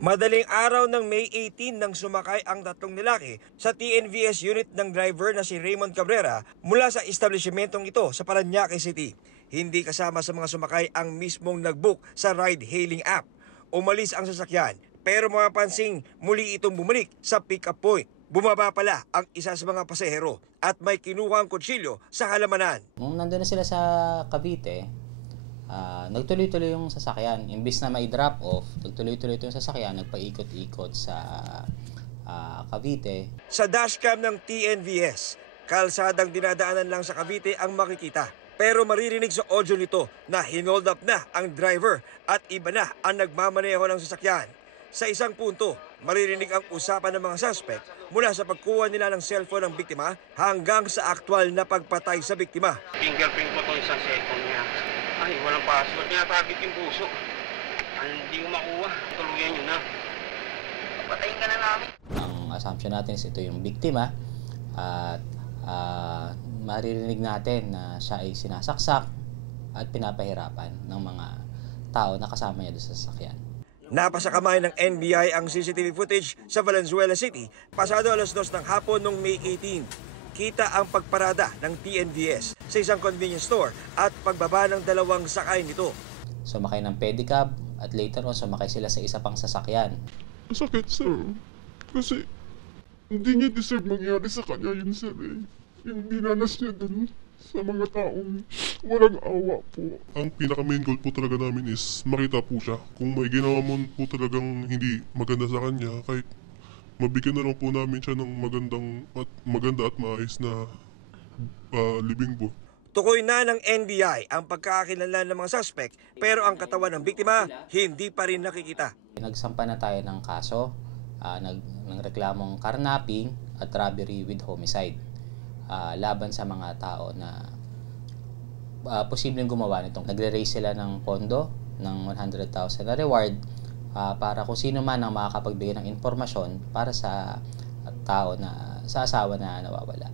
Madaling araw ng May 18 nang sumakay ang tatlong lalaki sa TNVS unit ng driver na si Raymond Cabrera mula sa establishmentong ito sa Parañaque City. Hindi kasama sa mga sumakay ang mismong nag-book sa ride-hailing app. Umalis ang sasakyan pero mapapansing muli itong bumalik sa pick-up point. Bumaba pala ang isa sa mga pasahero at may kinuhang kutsilyo sa halamanan. Nung nandun na sila sa Cavite, nagtuloy-tuloy yung sasakyan. Imbis na may drop off, nagtuloy-tuloy yung sasakyan, nagpaikot-ikot sa Cavite. Sa dashcam ng TNVS, kalsadang dinadaanan lang sa Cavite ang makikita. Pero maririnig sa audio nito na hinold up na ang driver at iba na ang nagmamaneho ng sasakyan. Sa isang punto, maririnig ang usapan ng mga suspect mula sa pagkuha nila ng cellphone ng biktima hanggang sa aktwal na pagpatay sa biktima. Fingerprint mo itong isang cellphone niya. Ay, walang password. Tinatagit yung puso. Hindi ko makuha. Tuluyan nyo na. Patayin ka na namin. Ang assumption natin is ito yung biktima at maririnig natin na siya ay sinasaksak at pinapahirapan ng mga tao na kasama niya doon sa sasakyan. Napasa kamay ng NBI ang CCTV footage sa Valenzuela City pasado alas 2 ng hapon noong May 18. Kita ang pagparada ng TNVS sa isang convenience store at pagbaba ng dalawang sakay nito. Sumakay ng pedicab at later on sumakay sila sa isa pang sasakyan. Masakit, sir. Kasi hindi niya deserve mangyari sa kanya yun, sir. Yung dinanas niya dun sa mga taong walang awa po. Ang pinaka-main goal po talaga namin is makita po siya. Kung may ginawa mo po talagang hindi maganda sa kanya, kahit mabigyan na lang po namin siya ng maganda at maayos na libing po. Tukoy na ng NBI ang pagkakakilala ng mga suspect pero ang katawan ng biktima hindi pa rin nakikita. Nagsampa na tayo ng kaso ng reklamong carnapping at robbery with homicide laban sa mga tao na posibleng gumawa nitong. Nagre-raise sila ng pondo ng 100,000 na reward para kung sino man ang makakapagbigay ng impormasyon para sa tao na sa asawa na nawawala.